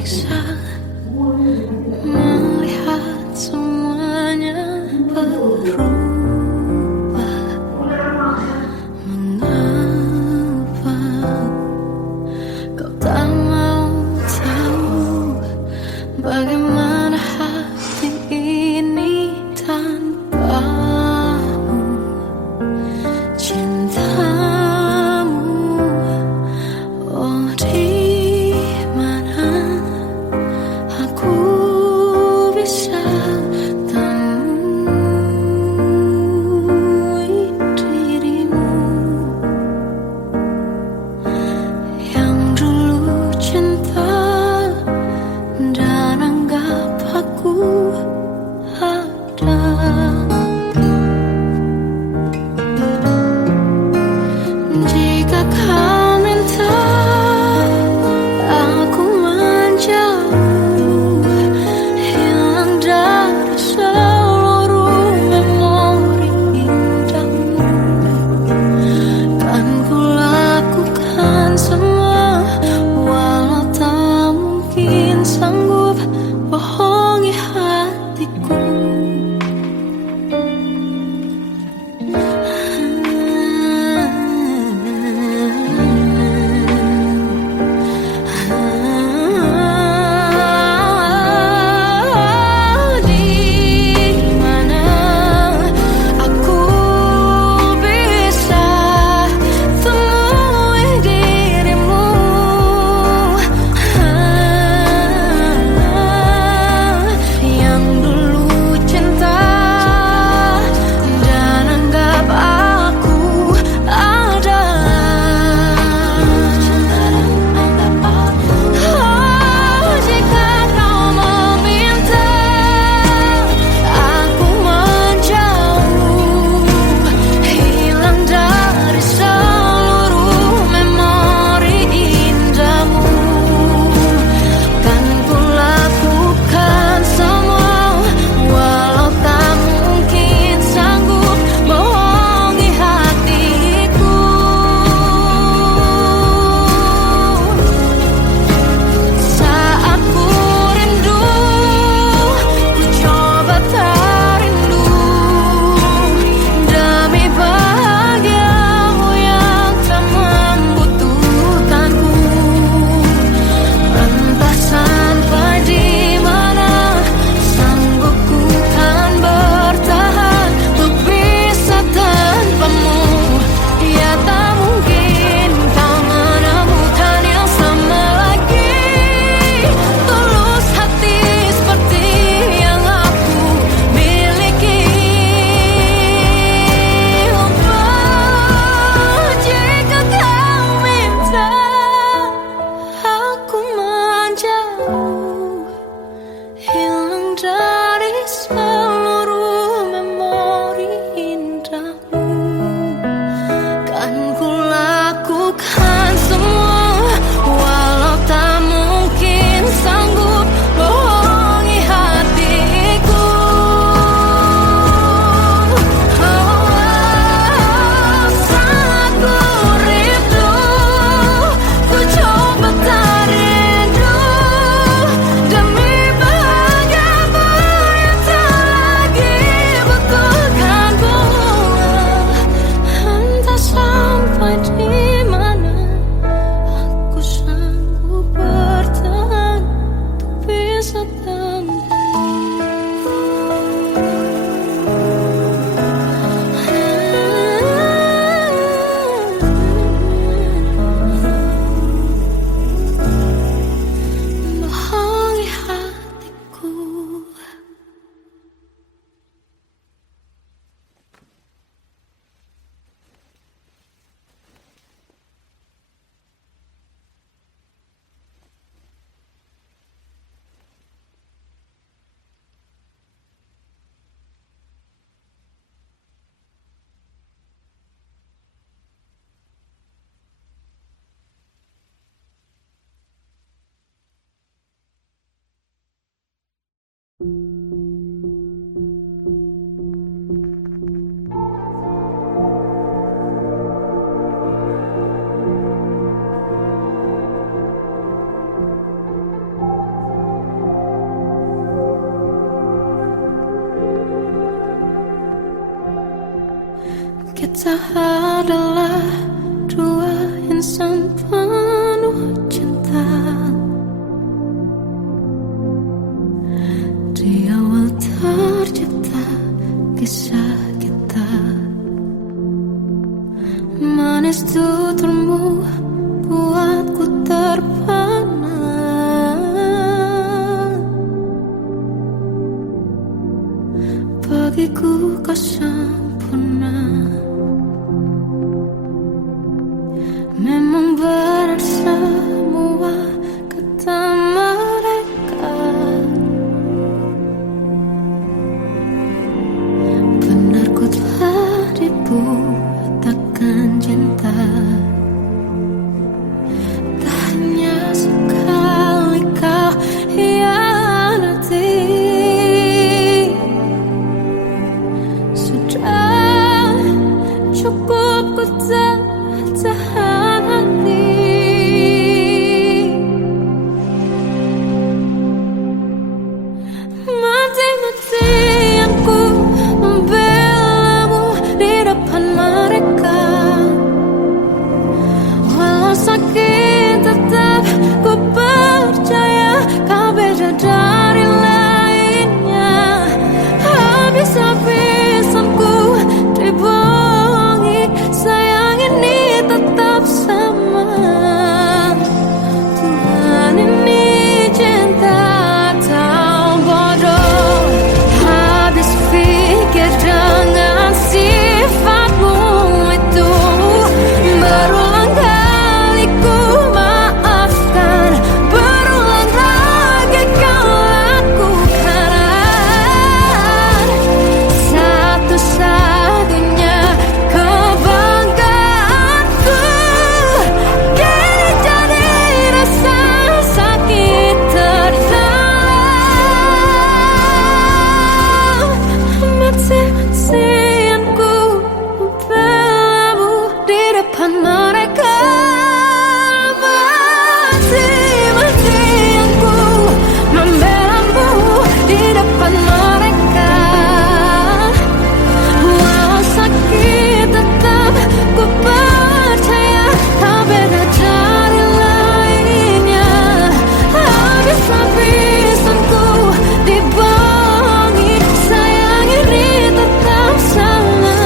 tersiksa melihat semuanya berubah. Mengapa kau tak mau tahu bagaimana hati ini tanpamu? Cintamu, oh di mana aku bisa temui dirimu yang dulu cinta dan anggap aku ada. Jika kau minta aku menjauh, hilang dari seluruh memori indahmu, kan ku lakukan semua, walau tak mungkin sanggup bohongi hatiku. Di mana aku bisa temui dirimu yang dulu cinta dan anggap aku ada. Oh, jika kau meminta aku menjauh, hilang dari seluruh memori indahmu, kan ku lakukan semua, walau tak mungkin sanggup bohongi hatiku. Saat ku rindu, ku coba tak rindu, demi bahagiamu yang tak membutuhkanku. Entah sampai di mana sanggup ku kan bertahan untuk bisa tanpamu. Ya tak mungkin kau menemukan yang sama lagi, tulus hati seperti yang aku miliki. Oh, jika kau minta aku menjauh, hilang dari seluruh memori indahmu, kan ku lakukan semua, walau tak mungkin sanggup bohongi hatiku. Saat ku rindu, ku coba tak rindu, demi bahagiamu yang tak lagi butuhkanku. Entah sampai di mana aku sanggup bertahan untuk bisa bohongi hatiku. Kita adalah dua insan penuh cinta. Di awal tercipta kisah kita, manis tuturmu buatku terpana. Bagiku kau sempurna. Memang berat semua kata mereka, benar ku telah dibutakan cinta. Tak hanya sekali kau hianati, sudah cukup ku tahan hati. Mati-matian ku membelamu di depan mereka. Walau sakit tetap ku percaya kau beda dari lainnya. Habis-habisan ku dibohongi, sayang ini tetap sama. Tuhan ini cinta atau bodoh. Habis pikir dengan sifatmu itu, berulang kali ku maafkan, berulang lagi kau lakukan. Satu-satunya kebanggaanku kini jadi rasa sakit terdalam. Mati-matian ku membelamu di depan mereka. Mati-matian ku membelamu di depan mereka. Walau sakit tetap ku percaya kau beda dari lainnya. Habis-habisan ku dibohongi, sayang ini tetap sama.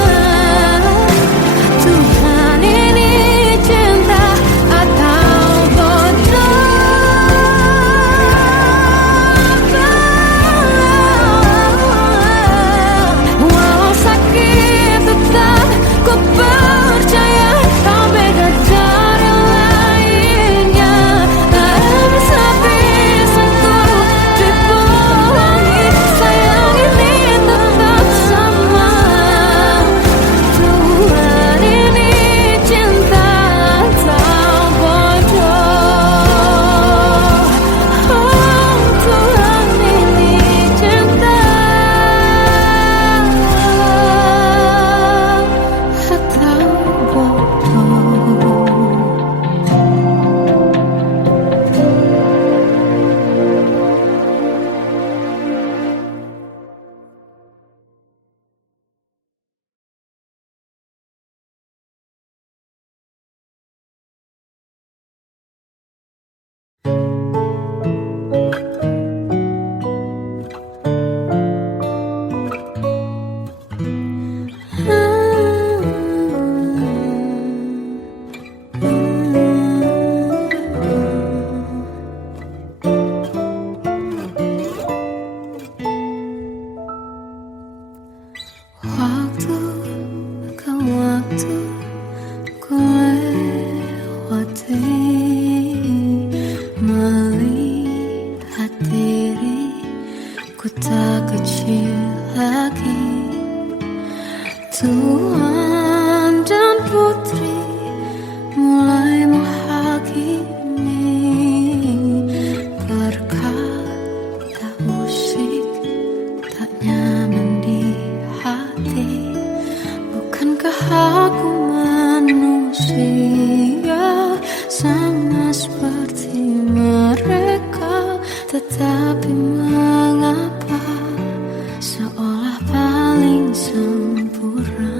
Tuhan ini cinta atau bodoh. Walau sakit tetap ku percaya kau beda dari lainnya. Habis-habisan ku dibohongi, sayang ini tetap sama. Tuhan ini cinta atau bodoh. Oh, Tuhan ini cinta atau bodoh. Waktu ke waktu ku lewati, melihat diri ku tak kecil lagi. Tuan dan putri mulai menghakimi, berkata musik tak nyaman di hati. Bukankah aku manusia sama seperti mereka? Tetapi mengapa seolah paling sempurna?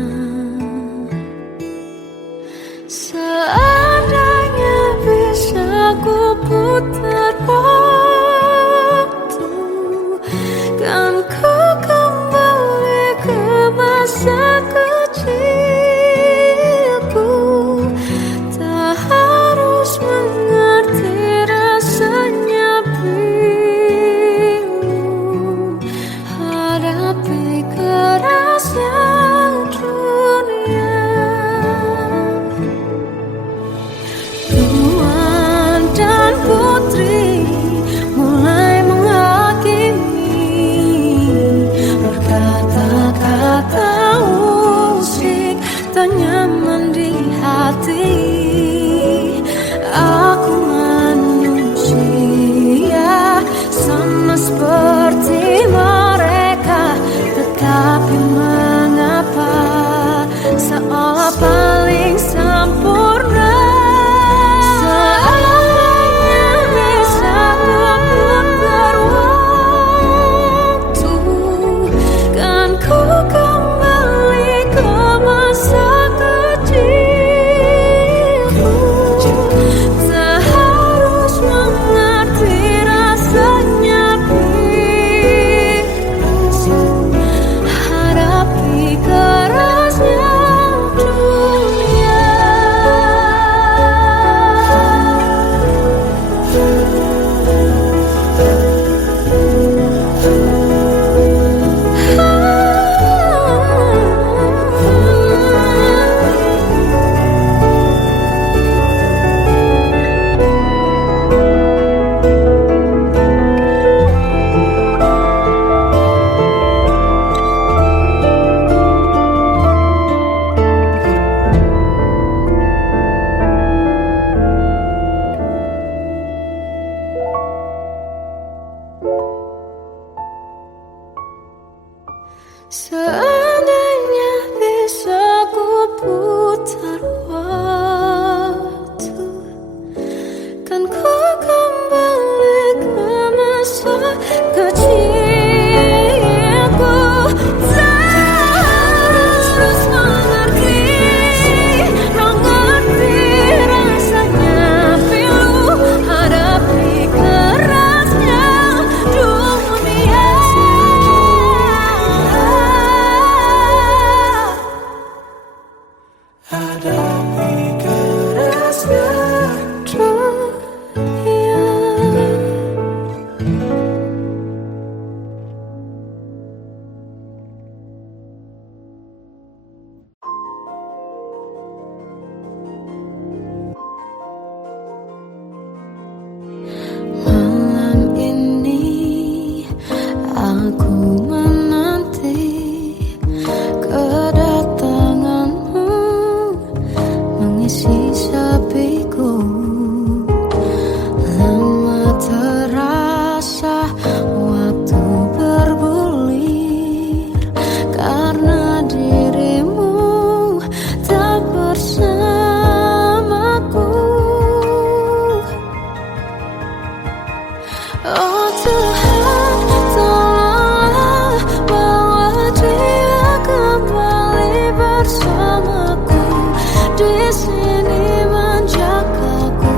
Seandainya bisa ku putar waktu, kan ku kembali ke masa kecilku. Terus mengerti, mengerti rasanya pilu hadapi kerasnya dunia. Hadapi kerasnya dunia. Malam ini aku menanti kedatanganmu mengisi sepiku. Lama terasa waktu bergulir karena dirimu tak bersamaku. Oh Tuhan, tolonglah bawa dia kembali bersamaku. Di sini menjagaku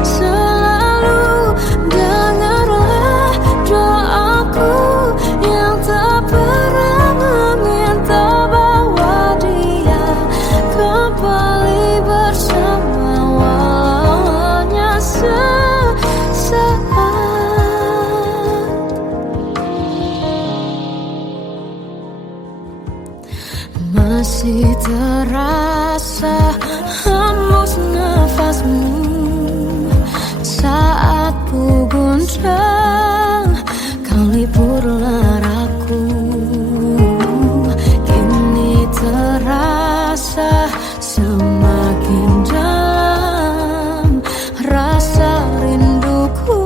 selalu. Dengarlah doaku yang tak pernah meminta, bawa dia kembali bersama walau hanya sesaat. Masih terasa hembus nafasmu saat ku guncang, kau lipurlah raku. Kini terasa semakin dalam rasa rinduku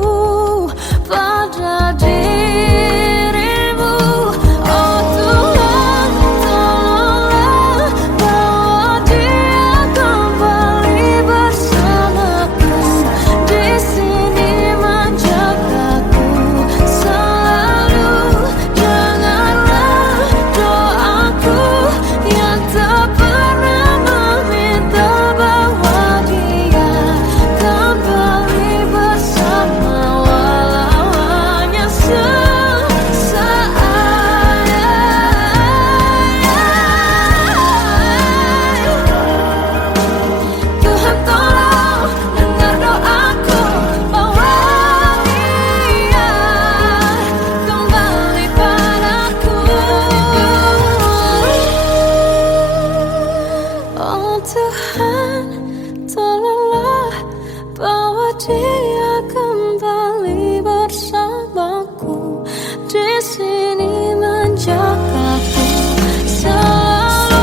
pada dirimu. Oh Tuhan, tolonglah bawa dia kembali bersamaku. Di sini menjagaku selalu. Dengarlah doaku yang tak pernah meminta, bawa dia kembali bersama walau hanya sesaat. Tuhan tolong dengar doaku, bawa dia kembali padaku. Oh Tuhan, tolonglah bawa dia kembali bersamaku. Di sini menjagaku selalu.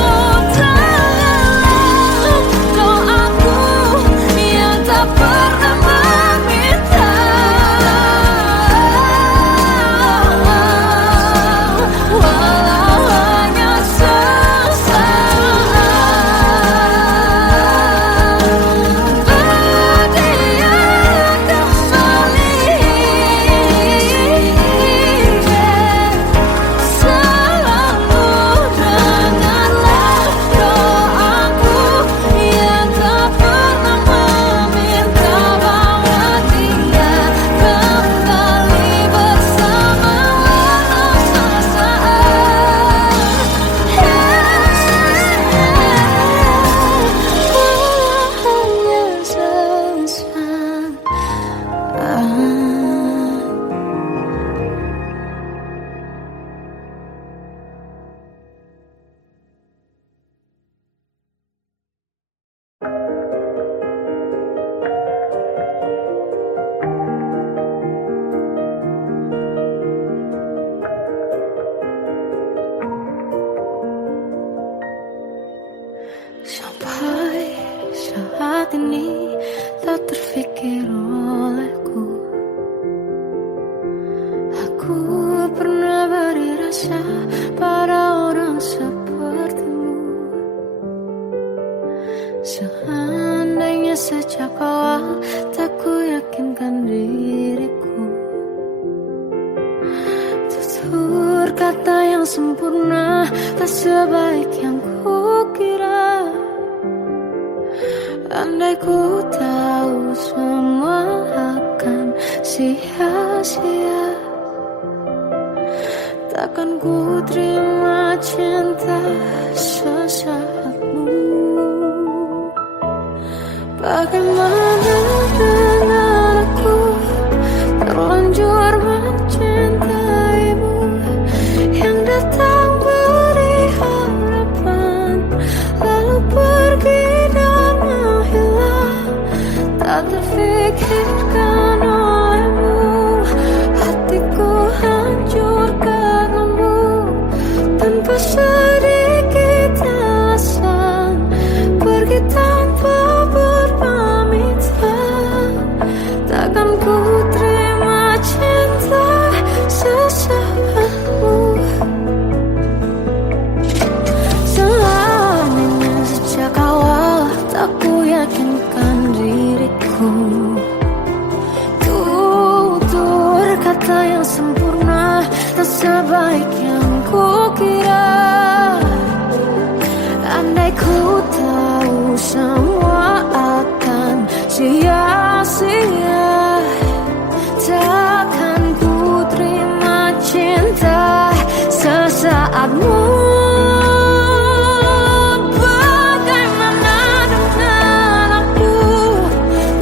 Dengarlah doaku yang tak pernah meminta, walau hanya sesaat. Bawa dia kembali selalu. Dengarlah doaku yang tak pernah meminta, bawa dia kembali bersama walau sesaat. Walau hanya sesaat. Sampai saat ini tak terfikir olehku, aku pernah beri rasa pada sempurna, tak sebaik yang kukira. Andai ku tahu semua akan sia-sia, takkan ku terima cinta sesaatmu. Bagaimana dengan aku terlanjur mencintaimu, yang datang beri harapan lalu pergi dan menghilang. Tak terfikirkan olehmu, hatiku hancur karenamu. Tanpa sedikit alasan, pergi tanpa berpamitan. Takkan ku terima cinta sesaatmu. Selamanya sejak awal tak ku yakinkan diriku. Tutur kata yang sempurna, tak sebaik yang kukira. Andai ku tahu semua akan sia-sia, takkan ku terima cinta sesaatmu. Bagaimana dengan aku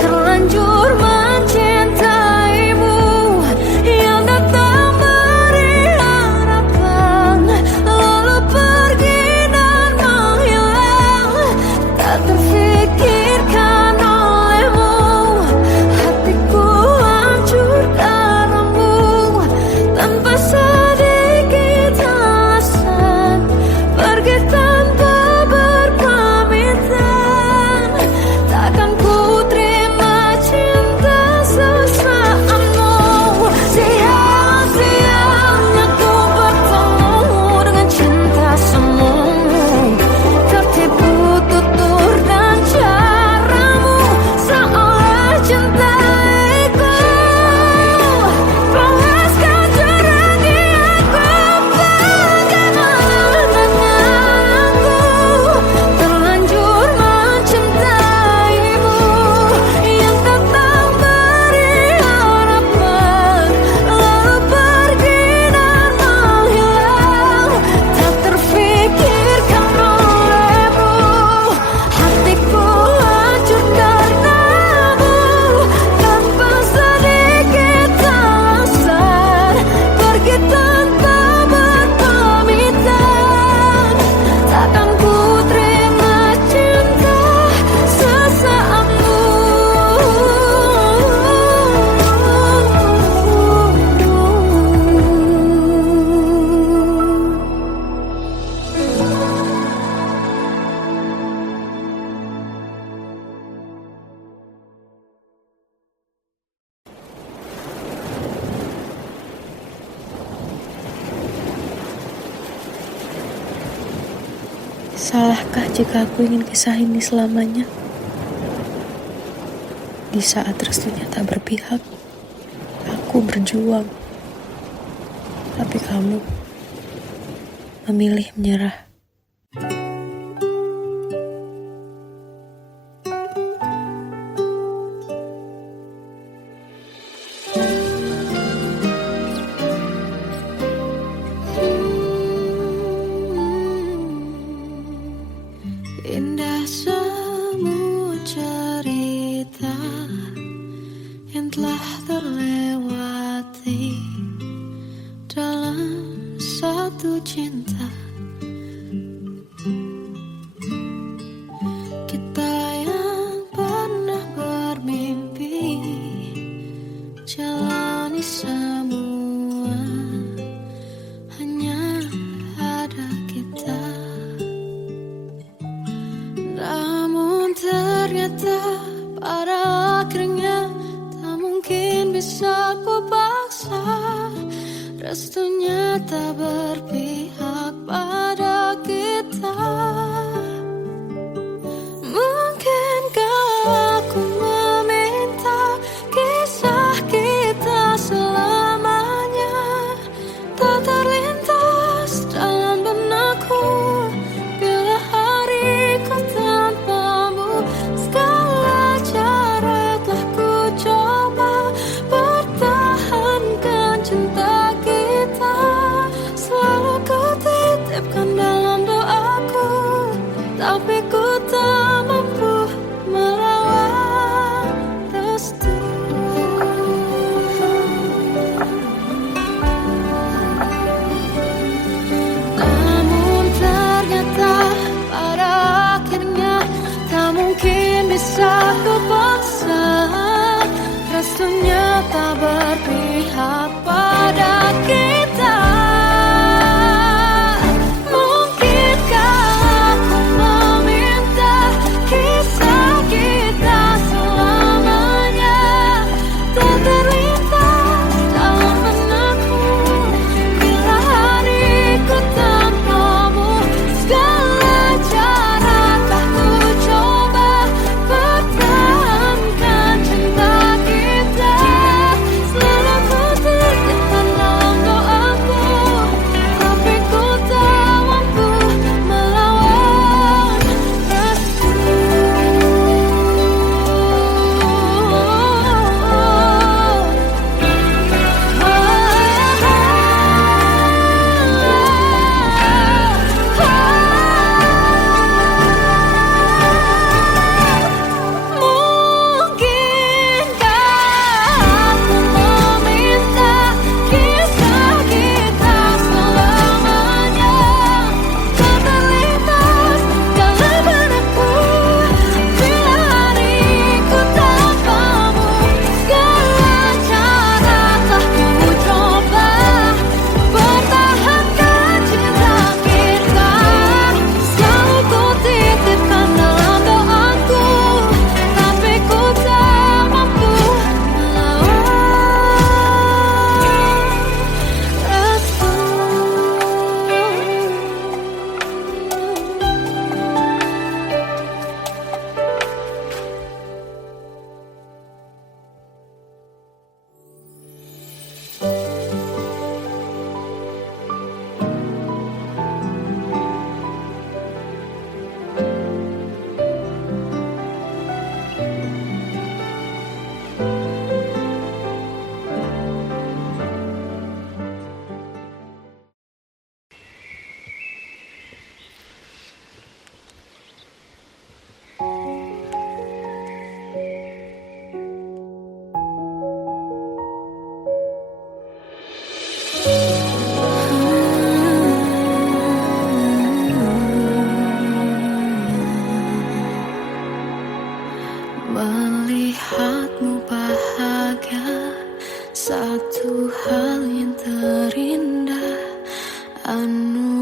terlanjur mencintaimu, yang datang beri harapan lalu pergi dan menghilang. Tak terfikirkan olehmu, hatiku hancur karenamu. Tanpa sedikit alasan, pergi tanpa berpamitan. Takkan ku terima cinta sesaatmu. Sia-sianya ku bertemu dengan cinta semu. Tertipu tutur dan caramu, seolah cintaiku. Panaskan jerangi aku. Bagaimana dengan aku terlanjur mencintaimu, yang datang beri harapan lalu pergi dan menghilang. Tak terfikirkan olehmu, hatiku hancur karenamu. Tanpa sedikit alasan, pergi tanpa berpamitan. Takkan ku terima cinta sesaatmu. Salahkah jika aku ingin kisah ini selamanya? Di saat restunya tak berpihak, aku berjuang. Tapi kamu memilih menyerah. Indah semua cerita yang telah terlewati dalam satu cinta. Kita yang pernah bermimpi jalani semua, hanya ada kita. Namun ternyata pada akhirnya tak mungkin bisa ku paksa. Restunya tak berpihak.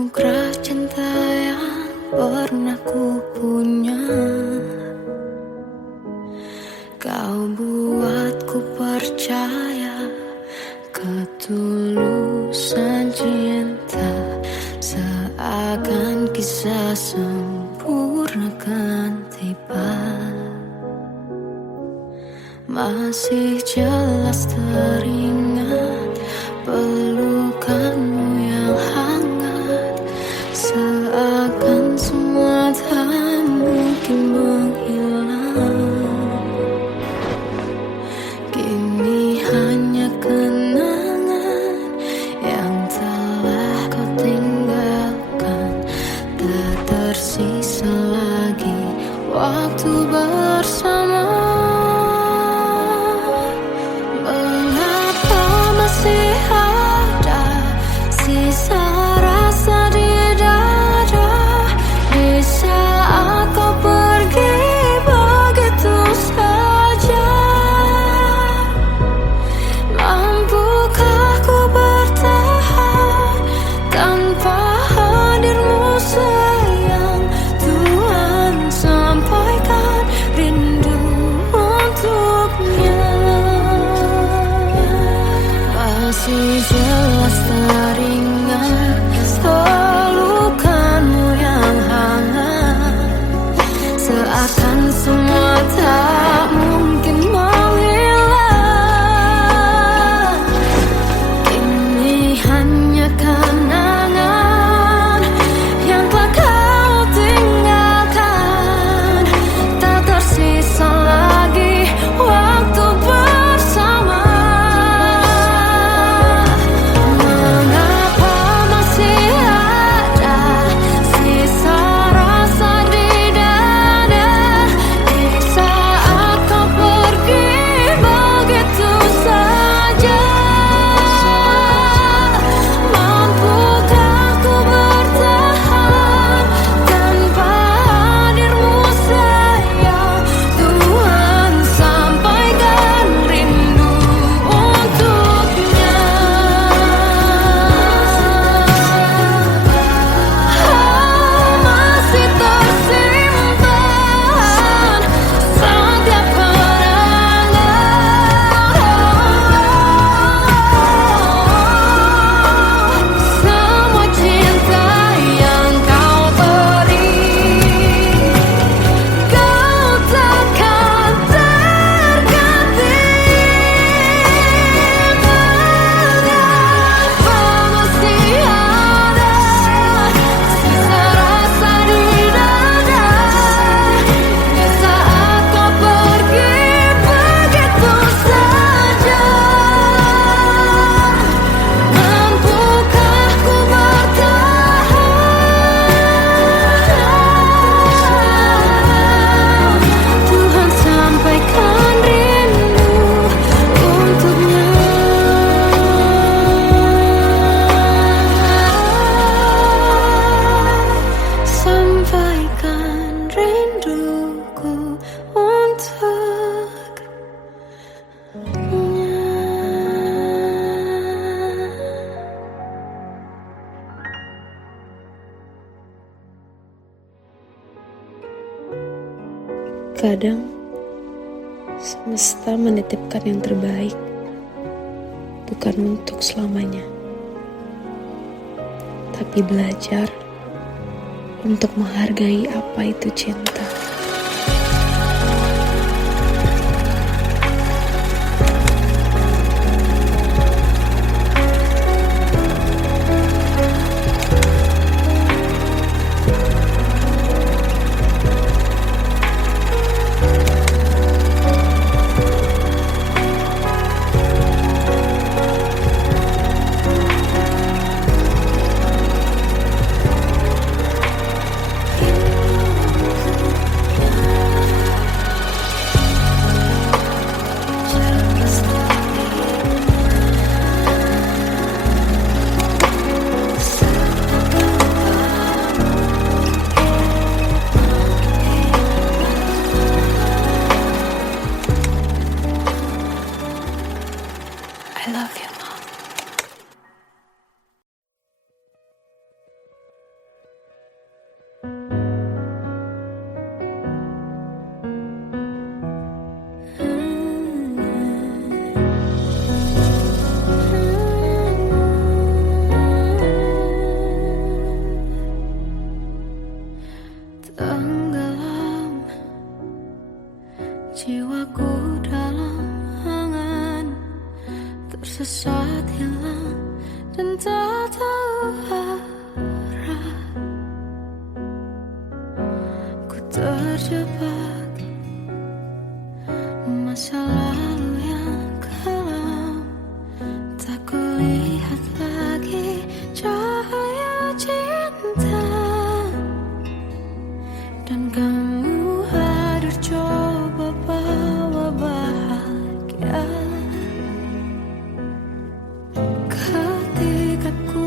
anugerah cinta yang pernah ku punya. Kau buatku percaya ketulusan cinta, seakan kisah sempurna kan tiba. Masih jelas teringat pelukanmu yang hangat, seakan semua tak mungkin menghilang. Kini hanya kenangan yang telah kau tinggalkan, tak tersisa lagi waktu bersama. Mengapa masih ada sisa rasa di dada di saat kau pergi begitu saja? Mampukah ku bertahan tanpa hadirmu sayang? Tuhan, sampaikan rindu untuknya. Masih jelas teringat pelukanmu yang hangat, seakan semua tak mungkin menghilang. Ini hanya kenangan yang telah kau tinggalkan, tak tersisa lagi waktu bersama. Mengapa masih ada sisa rasa di dada di saat kau pergi begitu saja? Mampukah ku bertahan tanpa hadirmu sayang? Tuhan, sampaikan rindu untuknya. Masih tersimpan setiap kenangan, semua cinta yang kau beri. Kau takkan terganti. Mengapa masih ada sisa rasa di dada di saat kau pergi begitu saja? Mampukah ku bertahan? Tuhan, sampaikan rindu untuknya. Sampaikan rinduku untuknya. Kadang semesta menitipkan yang terbaik, bukan untuk selamanya, tapi belajar untuk menghargai apa itu cinta. Tersesat hilang dan tak tahu arah. Ku terjebak masa lalu yang kelam. Tak kulihat lagi cahaya cinta. Dan kamu hadir coba bawa bahagia. Ketika ku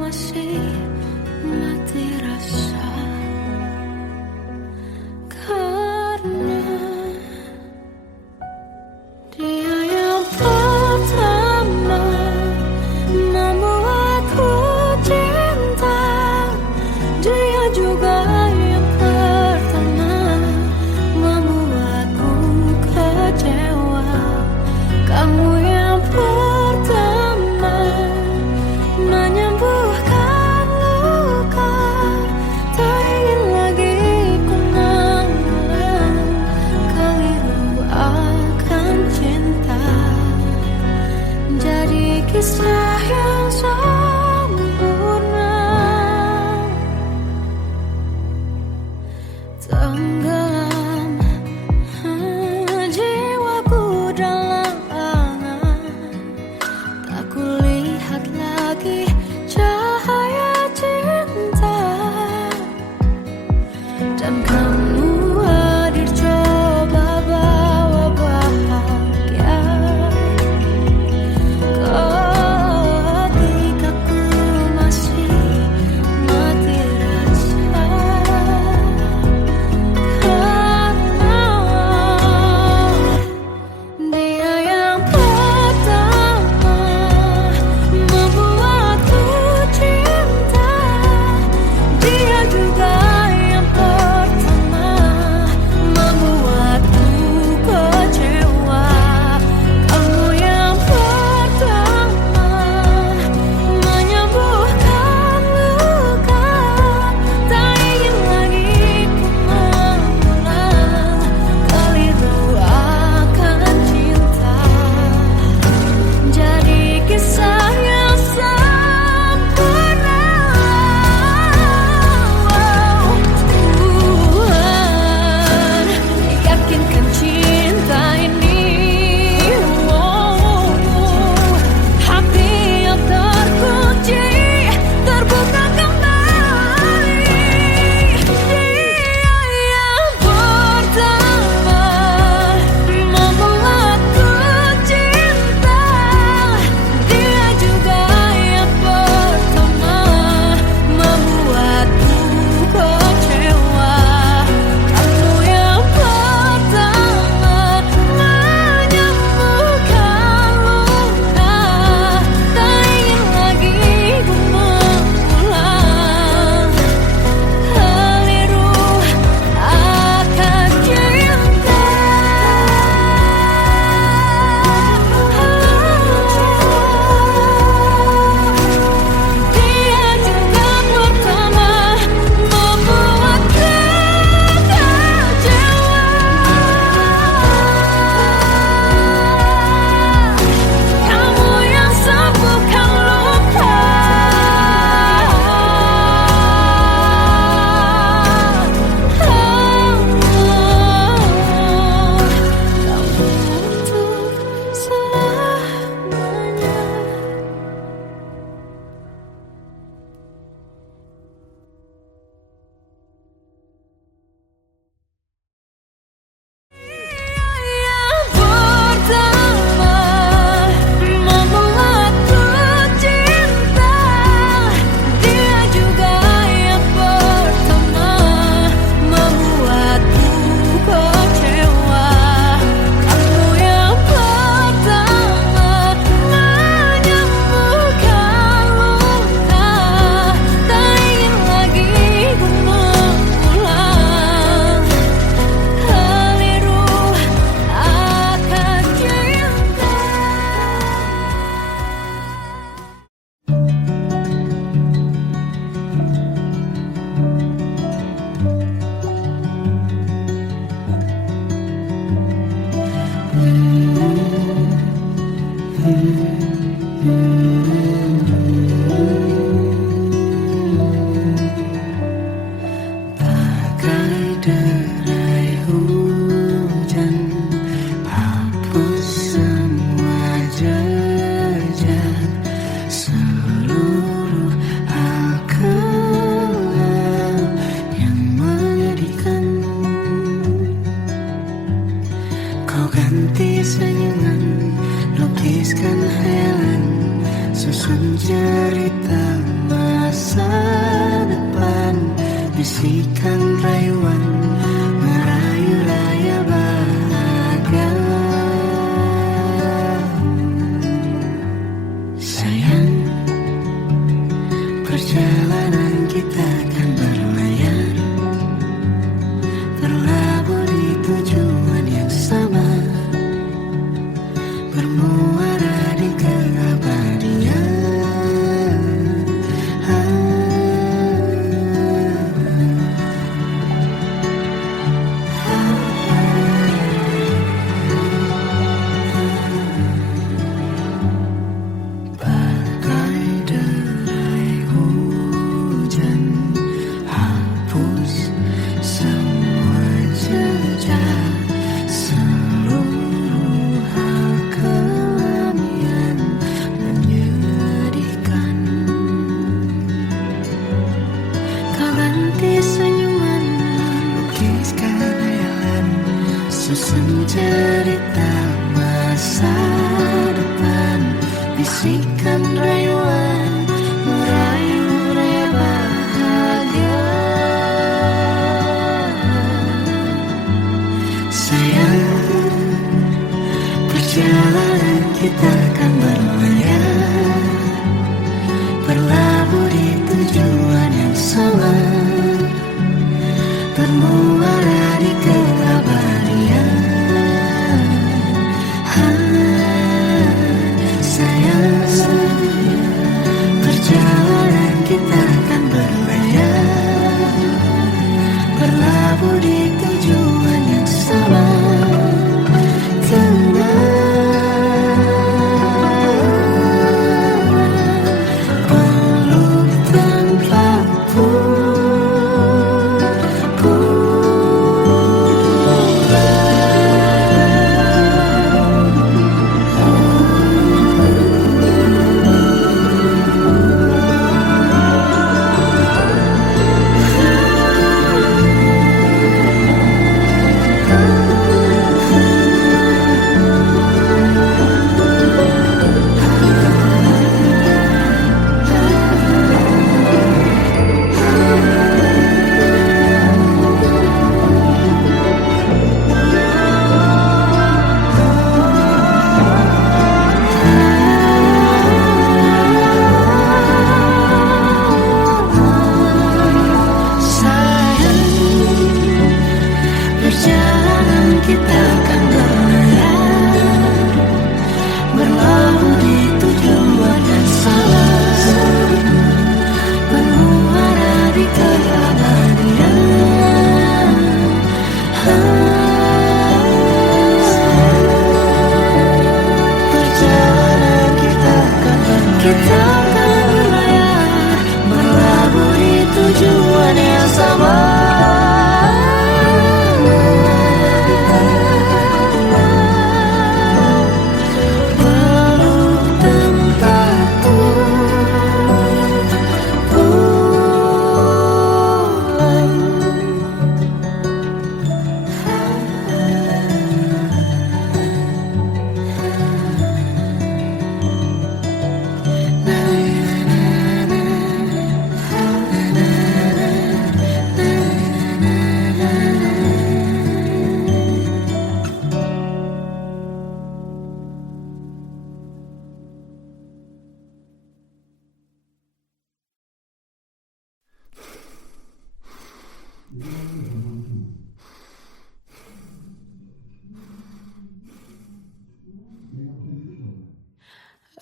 masih mati rasa, karena bisikan rayuan merayu raya bahagia. Sayang, perjalanan kita kan berlayar, berlabuh di tujuan yang sama, bermuara di keabadian. Bagai derai hujan, hapus semua jejak, seluruh hal kelam yang menyedihkan. Kau ganti senyuman, lukiskan hayalan, susun cerita masa depan, bisikan rayuan merayu raya bahagia. Sayang, perjalanan kita kan berlayar, berlabuh di tujuan yang sama, bermuara di keabadian. Sayang, perjalanan kita kan berlayar, berlabuh di tujuan yang sama. Peluk tempatku, perjalanan kita kan berlayar, berlabuh di tujuan yang sama, bermuara di keabadian. Perjalanan kita kan berlayar, berlabuh di tujuan yang sama.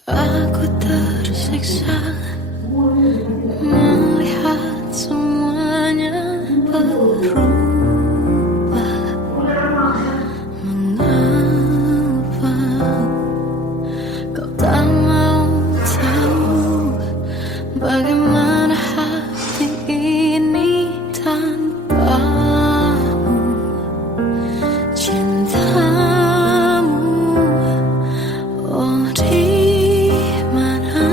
Aku tersiksa melihat semuanya berubah. Mengapa kau tak mau tahu bagaimana hati ini tanpamu? Cintamu, oh di mana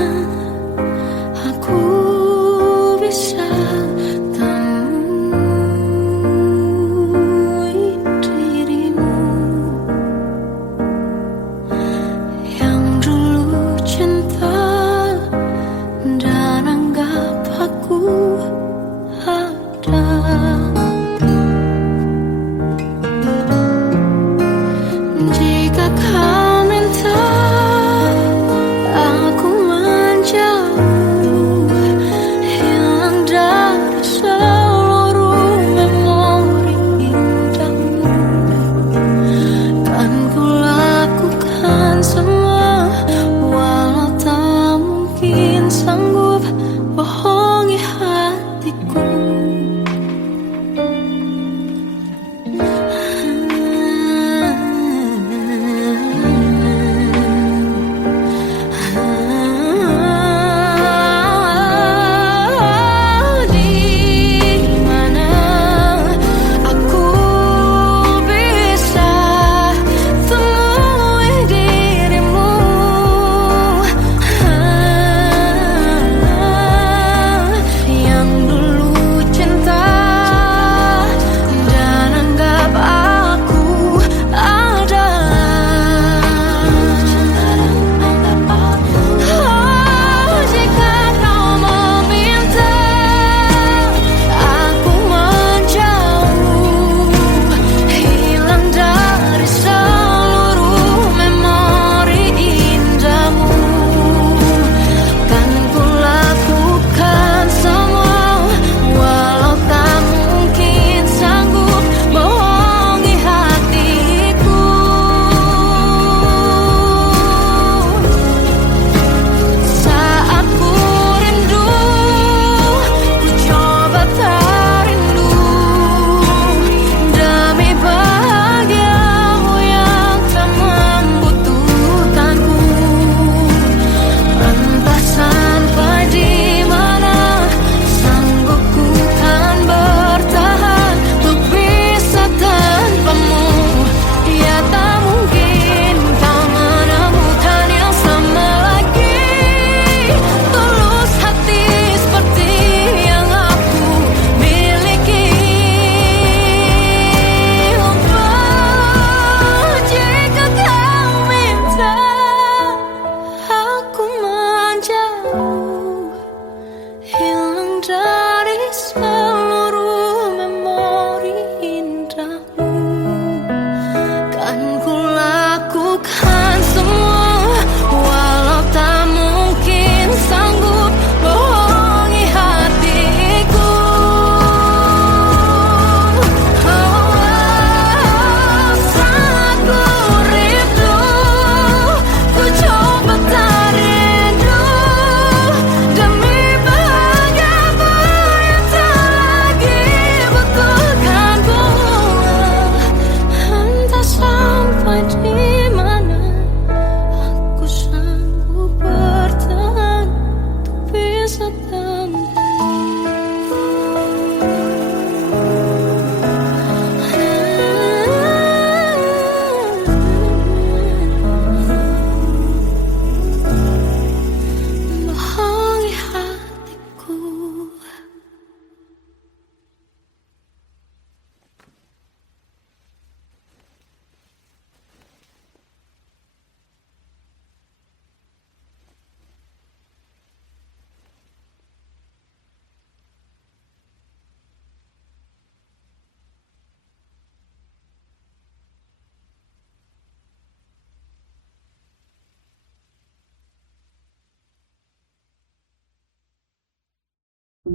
Kita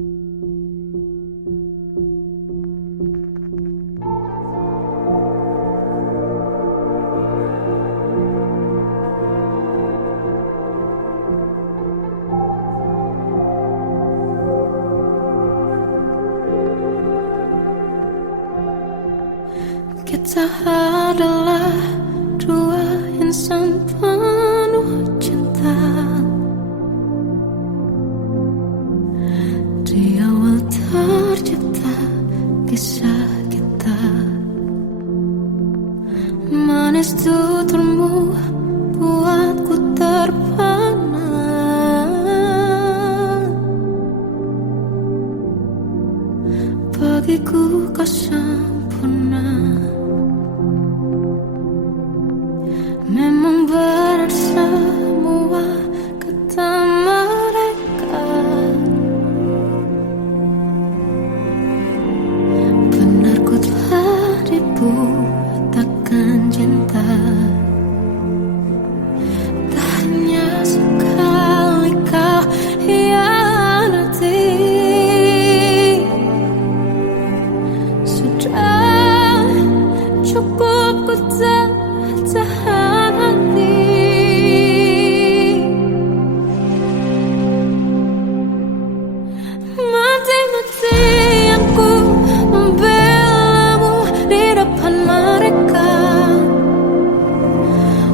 adalah dua insan penuh cinta. Di awal tercipta kisah kita. Manis tuturmu buatku terpana. Bagiku kau sempurna. Memang berat semua kata mereka. Benar ku telah dibutakan cinta. Tak hanya sekali kau hianati. Sudah cukup ku tahan hati. Mati-matian ku membelamu di depan mereka.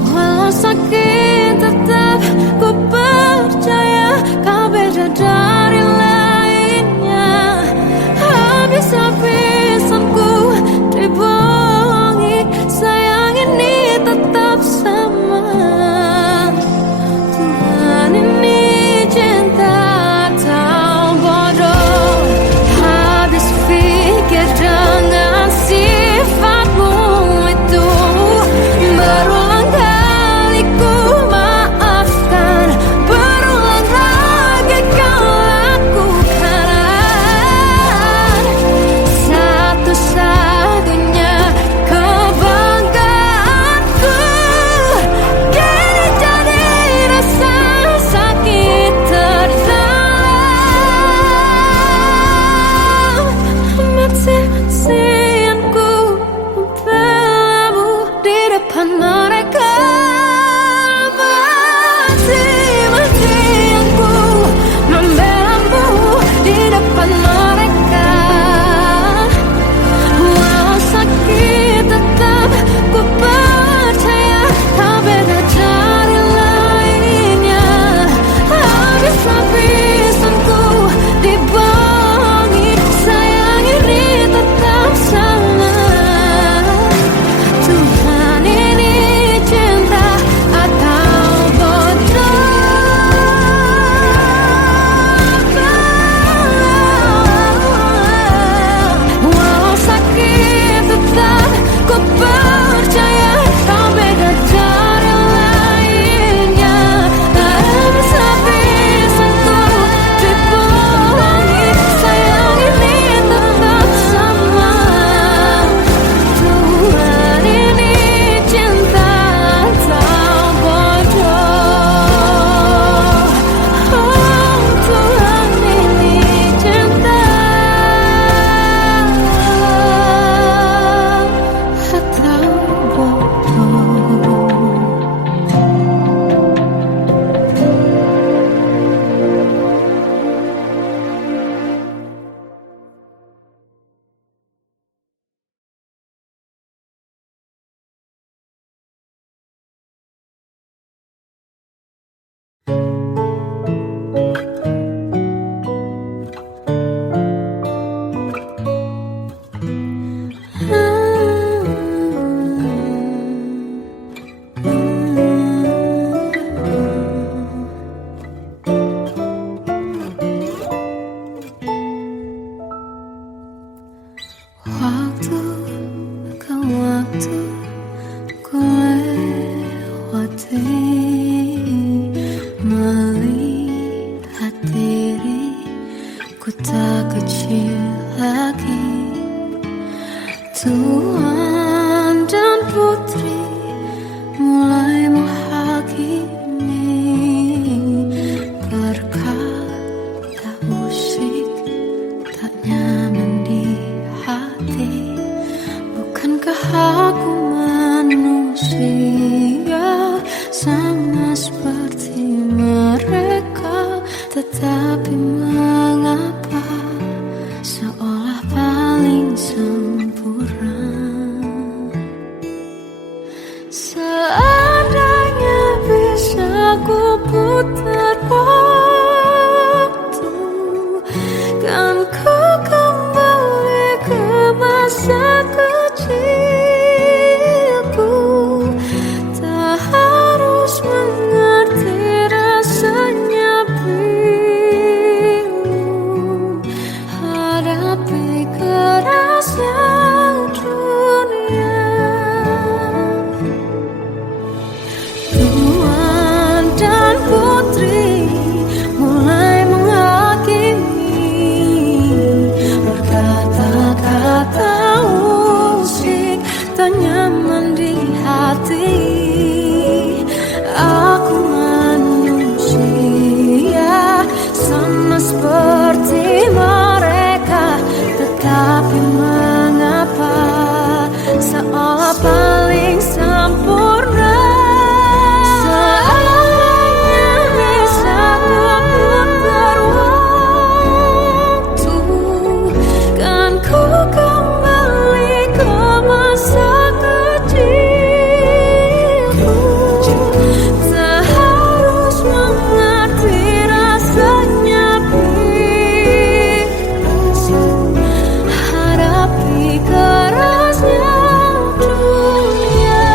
Walau sakit tetap ku percaya kau beda dari lainnya. Habis-habisan ku dibohongi, sayang ini tetap sama. Tuhan ini cinta atau bodoh. Habis pikir dengan sifatmu itu. Berulang kali ku maafkan, berulang lagi kau lakukan. Satu-satunya kebanggaanku kini jadi rasa sakit terdalam. Mati-matian ku membelamu di depan mereka. Mati-matian ku membelamu di depan mereka. Walau sakit tetap ku percaya kau beda dari lainnya. Habis-habisan ku dibohongi, sayang ini tetap sama. Tuhan ini cinta atau bodoh. Walau sakit tetap ku percaya kau beda dari lainnya. Habis-habisan ku dibohongi, sayang ini tetap sama. Tuhan ini cinta atau bodoh. Oh, Tuhan ini cinta atau bodoh. Waktu ke waktu ku lewati, melihat diri ku tak kecil lagi. Tuan dan putri mulai menghakimi berkata musik seolah paling sempurna. Seandainya bisa ku putar waktu, kan ku kembali ke masa kecilku. Tak harus mengerti rasanya bingung hadapi kerasnya dunia. Tuan dan putri mulai menghakimi, berkata-kata usik tak nyaman di hati. Aku manusia sama seperti mereka, tetapi mengapa seolah paling sempurna. Seandainya bisa ku putar waktu, kan ku kembali ke masa kecilku. Tak harus mengerti rasanya bingung hadapi kerasnya dunia.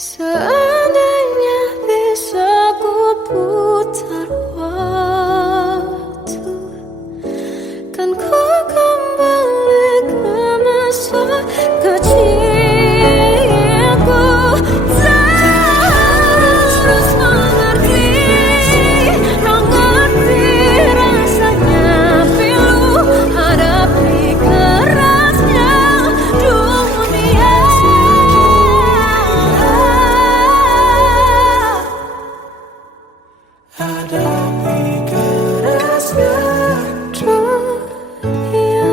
Seandainya bisa ku putar waktu, kan ku kembali ke masa kecilku. Tak harus mengerti rasanya pilu hadapi kerasnya dunia. Hadapi kerasnya dunia.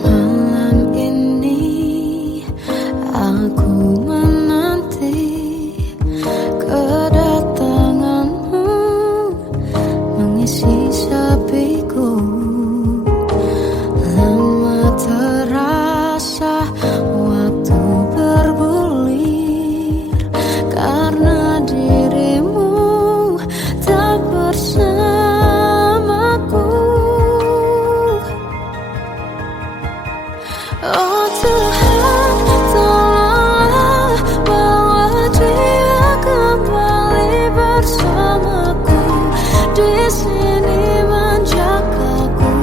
Malam ini aku menanti kedatanganmu mengisi sepiku. Lama terasa waktu bergulir karena dirimu tak bersamaku. Oh Tuhan, tolonglah bawa dia kembali bersamaku. Di sini menjagaku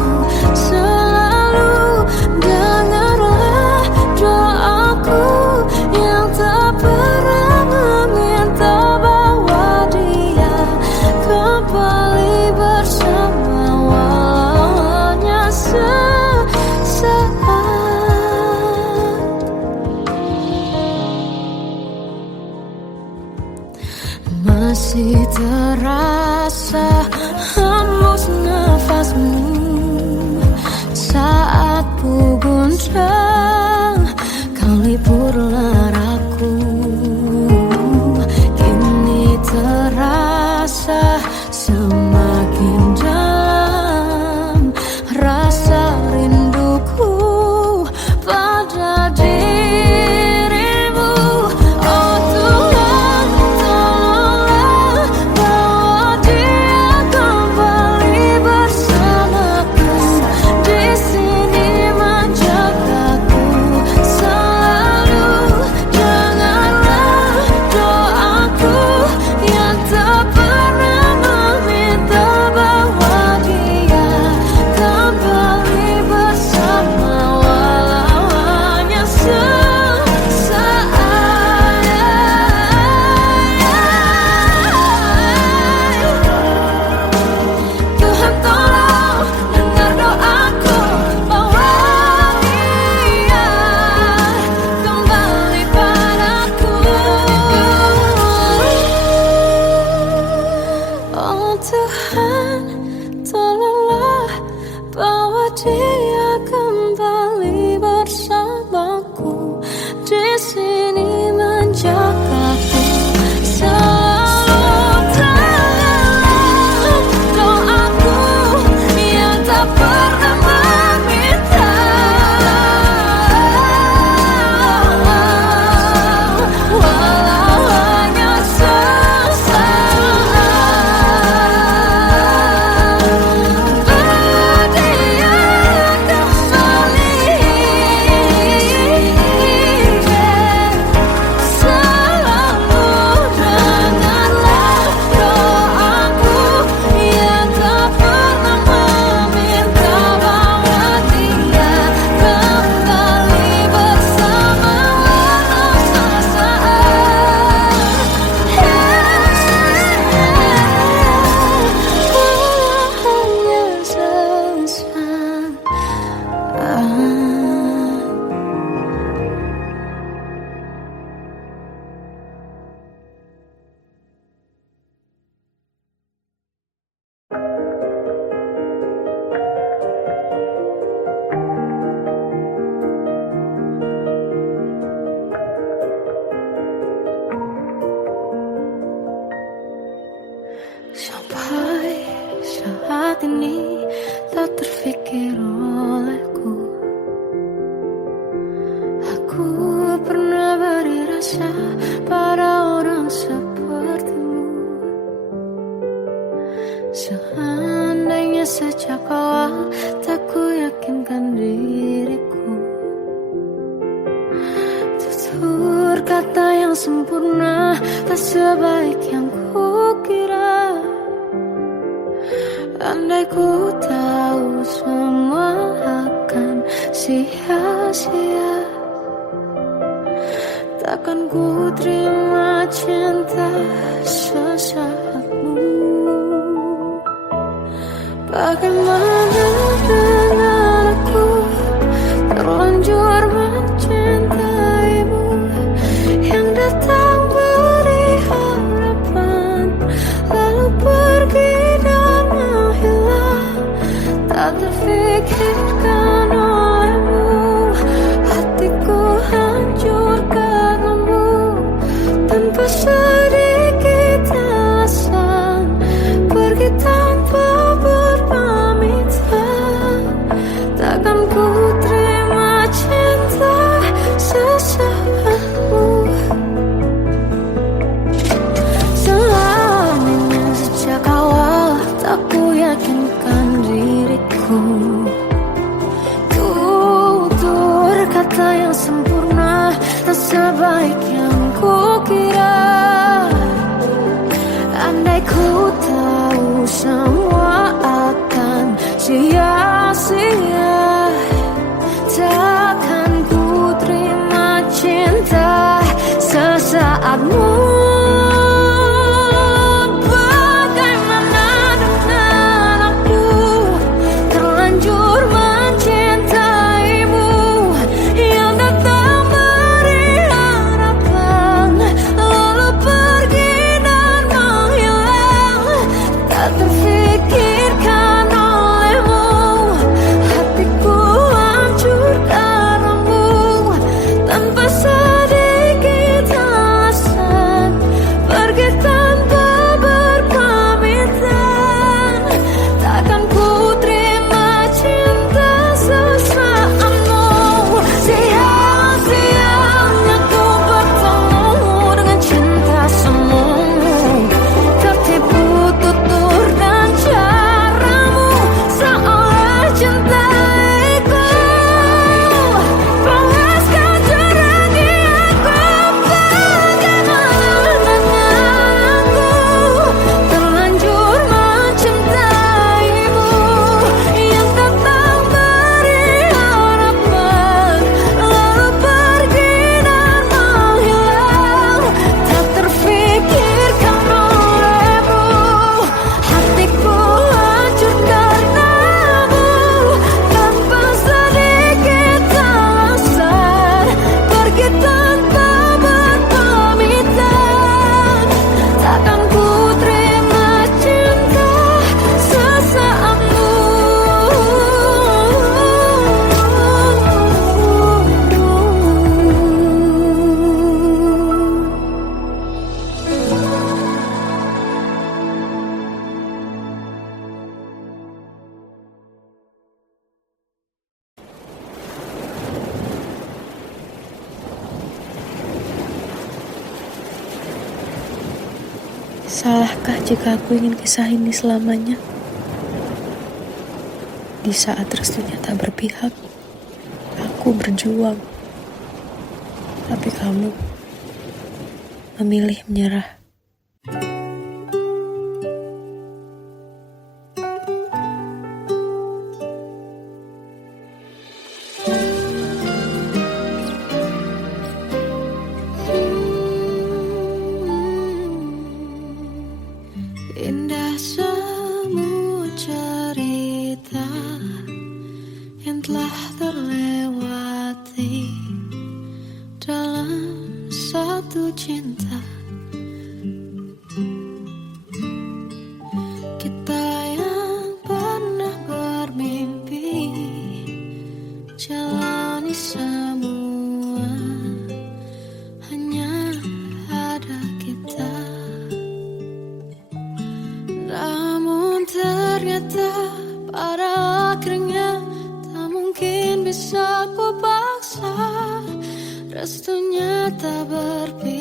selalu. Dengarlah doaku yang tak pernah meminta, bawa dia kembali bersama walaunya sesaat. Masih terasa hembus nafasmu saat ku guncang, kau liburlah raku. Kini terasa semakin dalam rasa rinduku pada dirimu. Oh Tuhan, tolonglah bawa dia kembali bersamaku. Di sini menjagaku Sampai saat ini tak terfikir olehku. Aku pernah beri rasa pada orang sepertimu. Seandainya sejak awal tak ku yakinkan diriku. Tutur kata yang sempurna tak sebaik yang ku kira. Andai ku tahu semua akan sia-sia, takkan ku terima cinta sesaatmu. Bagaimana dengan aku terlanjur mencintaimu, yang datang beri harapan lalu pergi dan menghilang. Tak terfikirkan olehmu, hatiku hancur karenamu. Tanpa sedikit alasan, pergi tanpa berpamitan. Takkan ku terima cinta sesaatmu. Selamanya sejak awal tak ku yakinkan diriku. Tutur kata yang sempurna tak sebaik yang ku kira. Andai ku tahu semua akan sia-sia, takkan ku terima cinta sesaatmu. Bagaimana dengan aku terlanjur mencintaimu, yang datang beri harapan lalu pergi dan menghilang. Tak terfikirkan olehmu, hatiku hancur karenamu. Tanpa sedikit alasan, pergi tanpa berpamitan. Takkan ku terima cinta sesaatmu. Sia-sianya ku bertemu dengan cinta semu. Tertipu tutur dan caramu, seolah cintaiku. Panaskan juragi aku. Bagaimana dengan aku terlanjur mencintaimu, yang datang beri harapan lalu pergi dan menghilang. Tak terfikirkan olehmu, hatiku hancur karenamu. Tanpa sedikit alasan, pergi tanpa berpamitan. Takkan ku terima cinta sesaatmu. Salahkah jika aku ingin kisah ini selamanya? Di saat restunya tak berpihak, aku berjuang. Tapi kamu memilih menyerah. Indah semua cerita yang telah terlewati dalam satu cinta restunya tak berpihak.